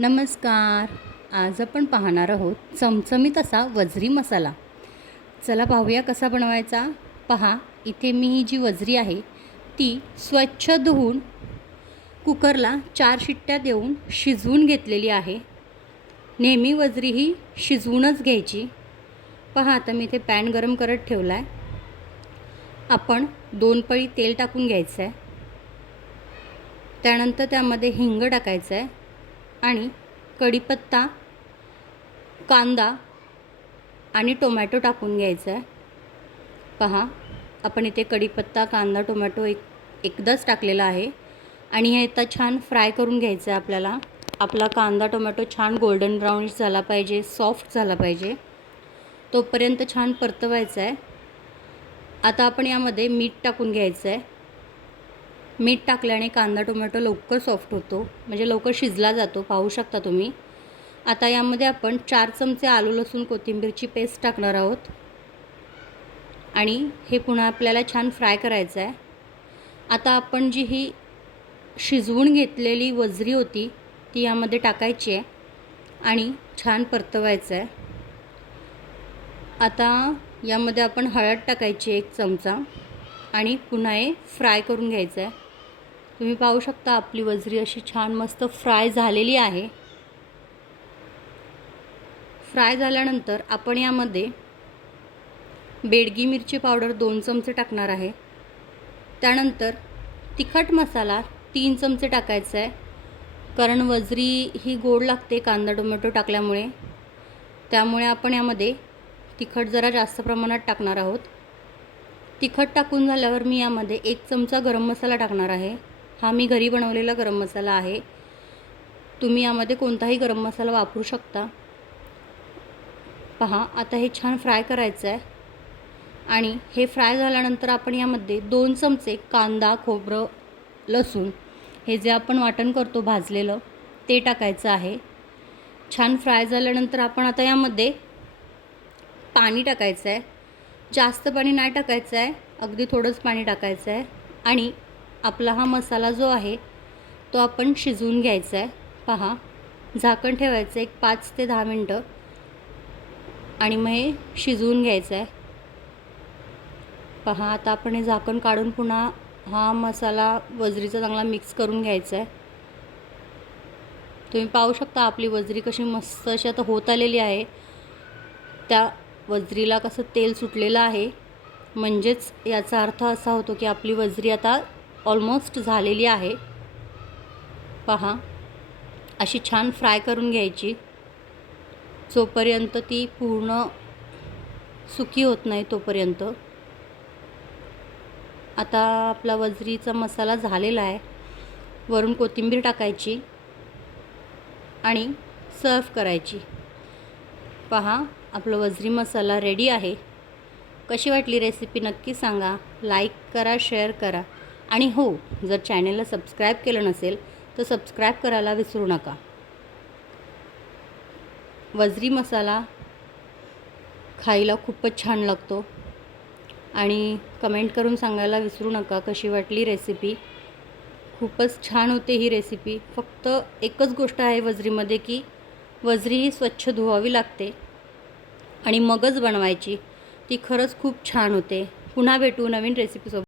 नमस्कार. आज आपण पाहणार आहोत चमचमीत असा वजरी मसाला. चला पाहूया कसा बनवायचा. पहा इथे मी ही जी वजरी आहे ती स्वच्छ धुवून कुकरला चार शिट्ट्या देऊन शिजवून घेतलेली आहे. नेहमी वजरी ही शिजवूनच घ्यायची. पहा आता मी इथे पॅन गरम करत ठेवला आहे आपण दोन पळी तेल टाकून घ्यायचं आहे त्यानंतर त्यामध्ये हिंग टाकायचं आहे आणि कढीपत्ता कांदा आणि टोमॅटो टाकून घ्यायचा आहे. पहा आपण इथे कढीपत्ता कांदा टोमॅटो एक एकदाच टाकलेला आहे. आणि हे आता छान फ्राय करून घ्यायचं आहे आपल्याला. आपला कांदा टोमॅटो छान गोल्डन ब्राउनिश झाला पाहिजे सॉफ्ट झाला पाहिजे. तोपर्यंत छान परतवायचं आहे. आता आपण यामध्ये मीठ टाकून घ्यायचं आहे. मीठ टाकल्याने कांदा टोमॅटो लवकर सॉफ्ट होतो. म्हणजे लवकर शिजला जातो. पाहू शकता तुम्ही. आता यामध्ये आपण चार चमचे आलू लसूण कोथिंबीरची पेस्ट टाकणार आहोत. आणि हे पुन्हा आपल्याला छान फ्राय करायचं आहे. आता आपण जी ही शिजवून घेतलेली वजरी होती ती यामध्ये टाकायची आहे आणि छान परतवायचं आहे. आता यामध्ये आपण हळद टाकायची एक चमचा आणि पुन्हा हे फ्राय करून घ्यायचं आहे. तुम्ही पाहू शकता आपली वजरी अशी छान मस्त फ्राय झालेली आहे. फ्राय झाल्यानंतर आपण यामध्ये बेडगी मिरची पावडर दोन चमचे टाकणार आहे. त्यानंतर तिखट मसाला तीन चमचे टाकायचा आहे. कारण वजरी ही गोड लागते कांदा टोमॅटो टाकल्यामुळे. त्यामुळे आपण यामध्ये तिखट जरा जास्त प्रमाणात टाकणार आहोत. तिखट टाकून झाल्यावर मी यामध्ये एक चमचा गरम मसाला टाकणार आहे. हा मी घरी बनवलेला गरम मसाला आहे. तुम्ही यामध्ये कोणताही गरम मसाला वापरू शकता. पहा आता हे छान फ्राय करायचं आहे आणि हे फ्राय झाल्यानंतर आपण यामध्ये दोन चमचे कांदा खोबरं लसूण हे जे आपण वाटण करतो भाजलेलं ते टाकायचं आहे. छान फ्राय झाल्यानंतर आपण आता यामध्ये पाणी टाकायचं आहे जास्त पाणी नाही टाकायचं आहे अगदी थोडंच पाणी टाकायचं आहे आणि आपला हा मसाला जो आहे तो आपण शिजवून घ्यायचा आहे पहा झाकण ठेवायचं एक पाच ते दहा मिनटं. आणि मग हे शिजवून घ्यायचं आहे पहा आता आपण हे झाकण काढून पुन्हा हा मसाला वजरीचा चांगला मिक्स करून घ्यायचा आहे तुम्ही पाहू शकता आपली वजरी कशी मस्त अशी आता होत आलेली आहे. त्या वजरीला कसं तेल सुटलेलं आहे. म्हणजेच याचा अर्थ असा होतो की आपली वजरी आता ऑलमोस्ट झालेली आहे. पहा अशी छान फ्राय करून घ्यायची. जोपर्यंत ती पूर्ण सुकी होत नाही तोपर्यंत. आता आपला वजरीचा मसाला झालेला आहे. वरून कोथिंबीर टाकायची आणि सर्व करायची. पहा आपलं वजरी मसाला रेडी आहे. कशी वाटली रेसिपी नक्की सांगा. लाईक करा शेअर करा. आणि हो जर चॅनेलला सबस्क्राईब केलं नसेल तर सबस्क्राईब करायला विसरू नका. वजरी मसाला खायला खूपच छान लागतो. आणि कमेंट करून सांगायला विसरू नका कशी वाटली रेसिपी खूपच छान होते ही रेसिपी फक्त एकच गोष्ट आहे वजरीमध्ये की वजरी ही स्वच्छ धुवावी लागते. आणि मगच बनवायची. ती खरंच खूप छान होते. पुन्हा भेटू नवीन रेसिपीसोबत